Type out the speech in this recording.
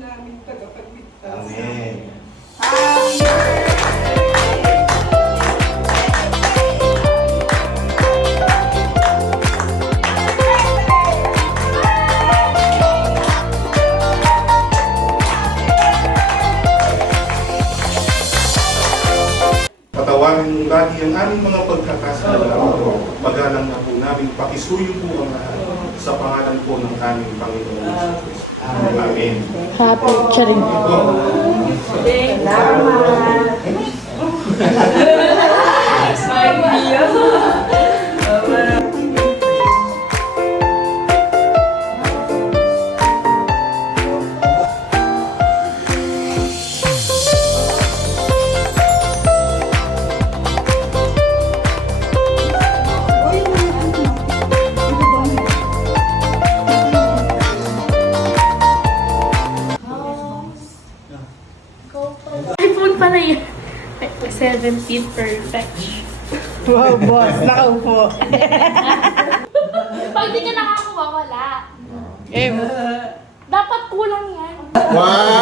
namin tagapagligtas. Amen. Patawarin mong lagi ang aming mga pagkakasala. Pagalang na po namin, pakisuyo po ang lahat sa pangalan po ng aming Panginoon Jesus. Amen. Happy charing. iPhone pala yun. 17 perfect. Wow, boss. Nakaupo. Pag di ka nakakuha, wala. Eh, Dapat kulang yan. Wow!